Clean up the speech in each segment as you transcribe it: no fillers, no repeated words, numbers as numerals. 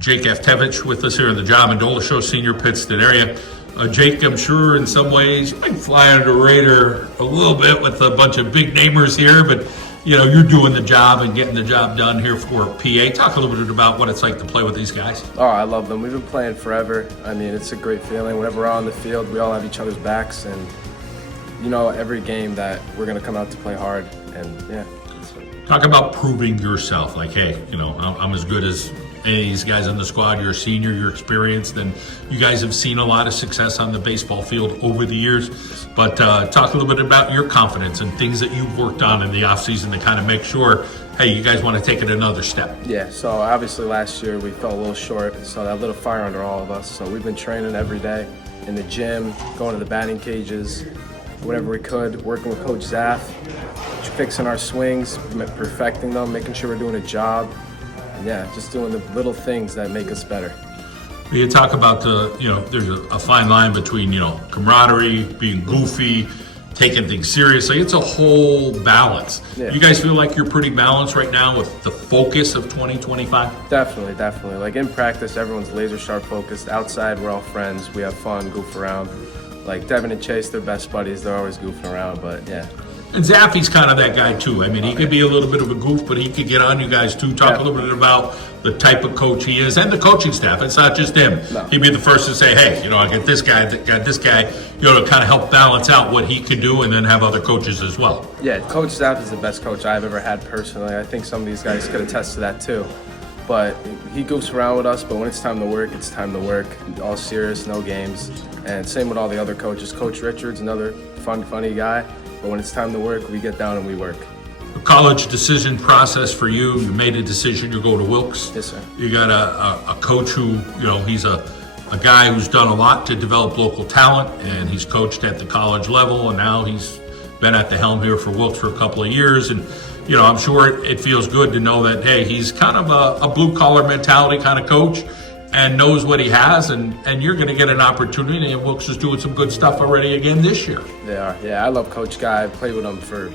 Jake Aftewicz with us here in the Mendola Show, senior Pittston area. Jake, I'm sure in some ways you might fly under the radar a little bit with a bunch of big namers here, but you're doing the job and getting the job done here for PA. Talk a little bit about what it's like to play with these guys. Oh, I love them. We've been playing forever. I mean, it's a great feeling. Whenever we're on the field, we all have each other's backs, and every game that we're going to come out to play hard, and yeah. Talk about proving yourself. Like, hey, I'm as good as any of these guys on the squad. You're a senior, you're experienced, and you guys have seen a lot of success on the baseball field over the years. But talk a little bit about your confidence and things that you've worked on in the offseason to kind of make sure, hey, you guys want to take it another step. Yeah, so obviously last year we fell a little short, so that lit a fire under all of us. So we've been training every day in the gym, going to the batting cages, whatever we could, working with Coach Zaff, fixing our swings, perfecting them, making sure we're doing a job. And yeah, just doing the little things that make us better. You talk about there's a fine line between, camaraderie, being goofy, taking things seriously. It's a whole balance. Yeah. You guys feel like you're pretty balanced right now with the focus of 2025? Definitely. Like in practice, everyone's laser sharp focused. Outside, we're all friends. We have fun, goof around. Like Devin and Chase, they're best buddies. They're always goofing around, but yeah. And Zaffy's kind of that guy too. I mean, he could be a little bit of a goof, but he could get on you guys too. Talk a little bit about the type of coach he is and the coaching staff. It's not just him. No. He'd be the first to say, hey, I get this guy, to kind of help balance out what he can do and then have other coaches as well. Yeah, Coach Zaff is the best coach I've ever had personally. I think some of these guys could attest to that too. But he goofs around with us, but when it's time to work, it's time to work. All serious, no games. And same with all the other coaches. Coach Richards, another funny guy. But when it's time to work, we get down and we work. A college decision process for you. You made a decision. You go to Wilkes. Yes, sir. You got a coach who, he's a guy who's done a lot to develop local talent, and he's coached at the college level, and now he's been at the helm here for Wilkes for a couple of years. And, I'm sure it feels good to know that, hey, he's kind of a blue-collar mentality kind of coach and knows what he has, and you're going to get an opportunity, and Wilkes is doing some good stuff already again this year. They are. Yeah, I love Coach Guy. I played with him for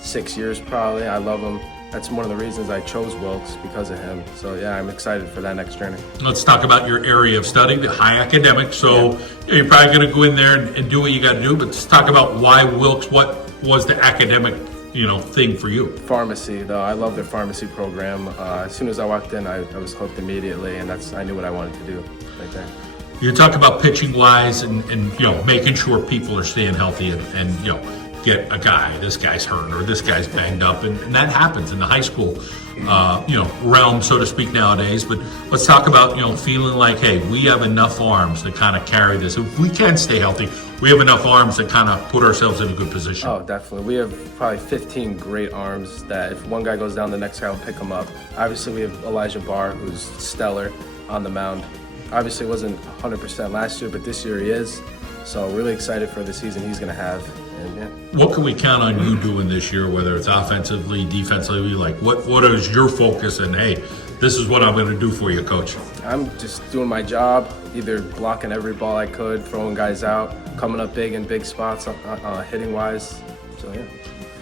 6 years probably. I love him. That's one of the reasons I chose Wilkes, because of him. So yeah, I'm excited for that next journey. Let's talk about your area of study, the high academics. So you're probably going to go in there and do what you got to do, but let's talk about why Wilkes. What was the academic thing for you? Pharmacy, though. I love their pharmacy program. As soon as I walked in, I was hooked immediately, and I knew what I wanted to do right there. You talk about pitching wise and making sure people are staying healthy and get a guy, this guy's hurt or this guy's banged up, and that happens in the high school realm, so to speak, nowadays. But let's talk about feeling like, hey, we have enough arms to kind of carry this. If we can stay healthy, we have enough arms to kind of put ourselves in a good position. Oh, definitely. We have probably 15 great arms that if one guy goes down, the next guy will pick him up. Obviously, we have Elijah Barr, who's stellar on the mound. Obviously, wasn't 100% last year, but this year he is. So really excited for the season he's going to have. And yeah. What can we count on you doing this year, whether it's offensively, defensively? Like, what is your focus? And hey, this is what I'm going to do for you, Coach. I'm just doing my job, either blocking every ball I could, throwing guys out, coming up big in big spots, hitting wise. So yeah.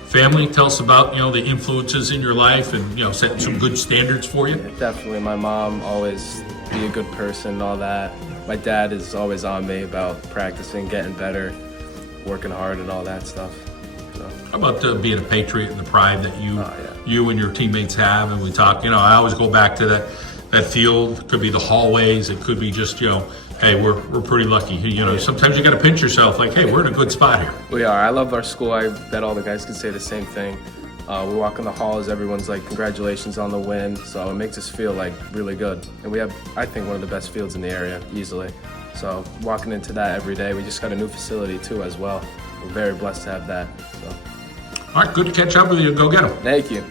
Family, tell us about the influences in your life and setting some good standards for you. Yeah, definitely. My mom always be a good person and all that. My dad is always on me about practicing, getting better, working hard and all that stuff. So. How about being a Patriot and the pride that you and your teammates have? And we talk, I always go back to that field. It could be the hallways. It could be just, hey, we're pretty lucky. Sometimes you got to pinch yourself like, hey, we're in a good spot here. We are. I love our school. I bet all the guys can say the same thing. We walk in the halls, everyone's like, congratulations on the win. So it makes us feel like really good. And we have, I think, one of the best fields in the area, easily. So walking into that every day, we just got a new facility too as well. We're very blessed to have that. So. All right, good to catch up with you. Go get them. Thank you.